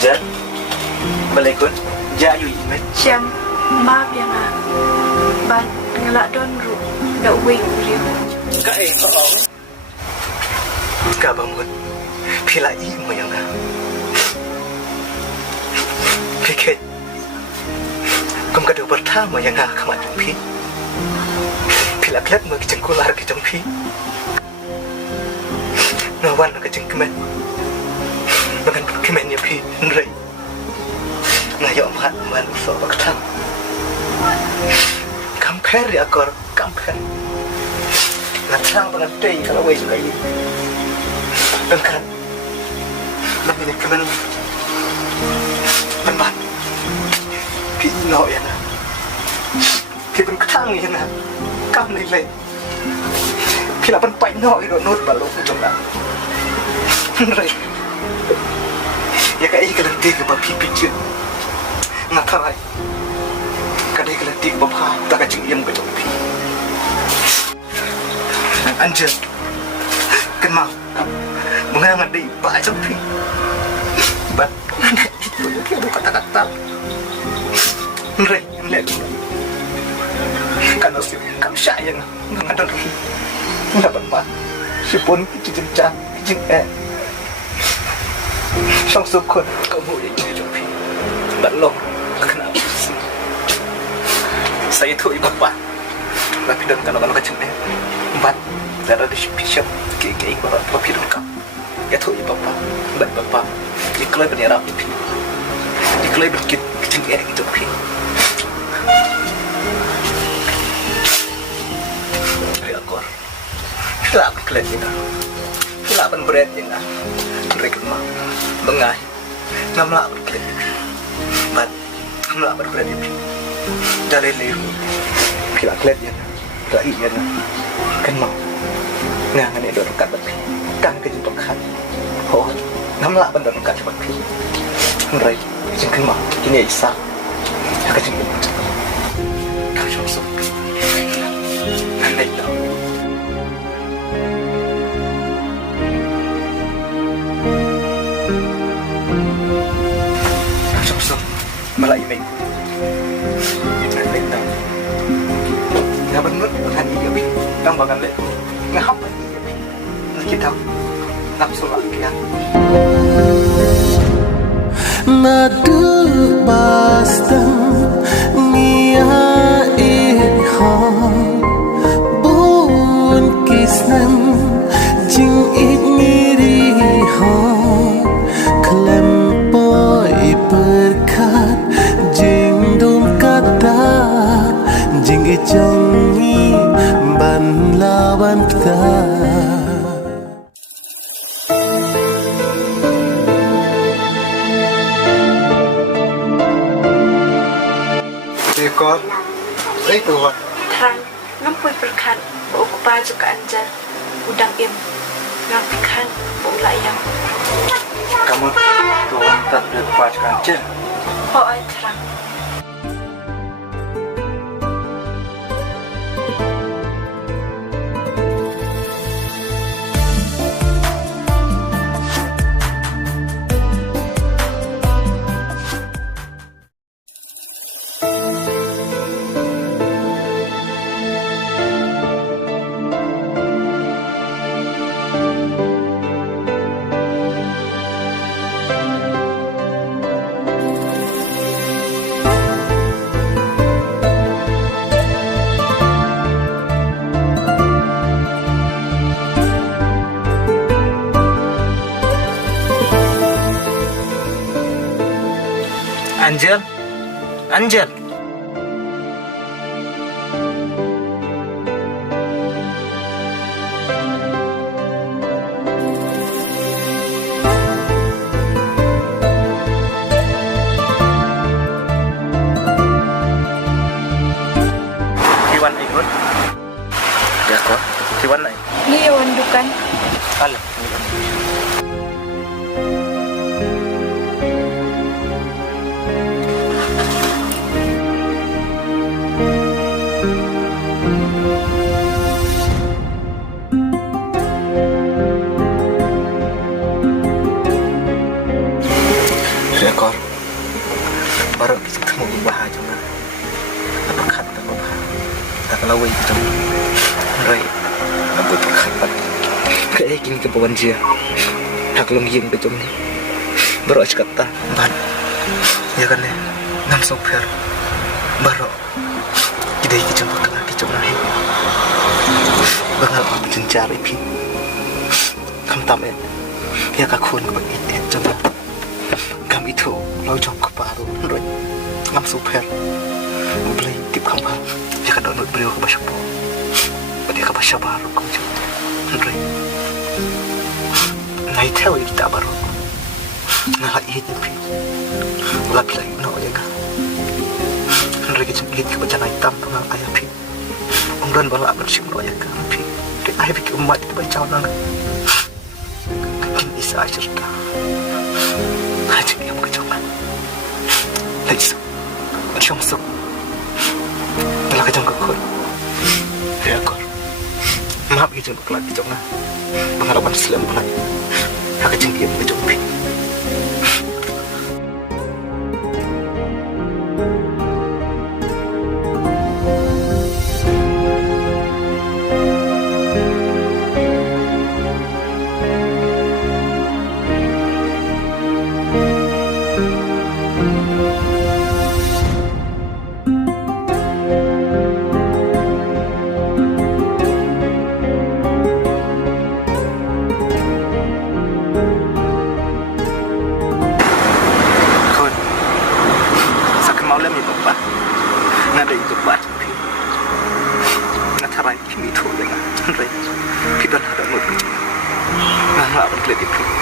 Jan, balik kun, jayu imet. Jam, maaf ya nak. Ban ngelak don ru, dak wing riu. Kak kau. Kak bangun, pila imu yang nak. Pikir, kum kado pertama yang nak kamat jumpi. Pila klep mu kecengkular kejumpi. Nawan nak kecengkemen. Dengan kemennya pi nrei ngayo mat man so baktam kamper ya kor kamper ngatang dengan tei kalau wei juga ini dengan lebih ni kemen penbat pi no ya na pi pen ketang ya na kam ni le pi la pen pai no iro not balu jom na nrei ya kayak ikan tiga babi pijat ngatarai kadai ikan tiga babha tak kacang yam ke topi anjir kenal mengangat di baca pi bat itu dia kata-kata nrei lihat kan osip kam sayang ngadon dapat mah si pun kicing cang kicing trong sốคนก็พูดอย่างนี้จบพี่บัดลงขนาดsaya itu ibu bapak tapi dan kalau kecil empat darah di pisau kayak bapak papi dongkap ya tuh ibu bapak bapak dikelai bendera pipi dikelai berkit kecil gitu pi reakor hilang kelihatan hilang berat ya nah mereka mah bengah ngamla berklit bat ngamla berklit dari liru kira klet ya rai ya kan mau ngangan itu dekat tapi kan kejumpa kan oh ngamla bener dekat seperti rai izin kan mau ini isa ya kejumpa kan sosok nanti tahu malah imei lek tang nggak bener kan iya bi tang bakal lek nggak apa iya bi kita nafsu lagi ya nadu bastang nia iham bun kisnan jing ik ngiri hom klempoi berkat jing dum kata jing ijongi ban lawan pta Dekor, itu wah. Terang, ngampui berkat, bau kupa juga anjar, udang im, ngapikan, bau layang. Kamu tuh tak dapat kancil. Oh, ay terang. Angel, Angel. Kiwan ikut. Ya kok. Kiwan naik. Ni yawan dukan. Alah. Rồi Nó bụi bật khát bật Kaya kini ke bawah dia Hak long yin betul ni Baru aja kata Ban Ya kan ya Nam sopir Baru Kita iki jumpa kena di jom nahi Bangal apa bikin cari pi Kamu tam ya Ya kakun ke bagi ya jom Kamu itu Lau jom ke baru Rồi Nam sopir Beli tip kamu Ya kan donut beliau ke basyabu Dia ke basyabu baru kamu jom Rồi Ngay theo ý kita baru Ngalak ihit ni pi Lagi lagi no ya kan Henry kita ihit ke bacaan hitam Pengal ayah pi Unggan balak bersim no ya kan pi Dia ayah pi umat itu bacaan nang Kini isa cerita Haji yang kejongan Lagi so Macam so Bala kejong kekut Ya kor Maaf kejong kekut kejongan Pengalaman selam pula Hak kejeng dia kejong pi Nada itu buat pi Natarai kimi tu dengan Henry Pi dan ada mut Nana berkelit pi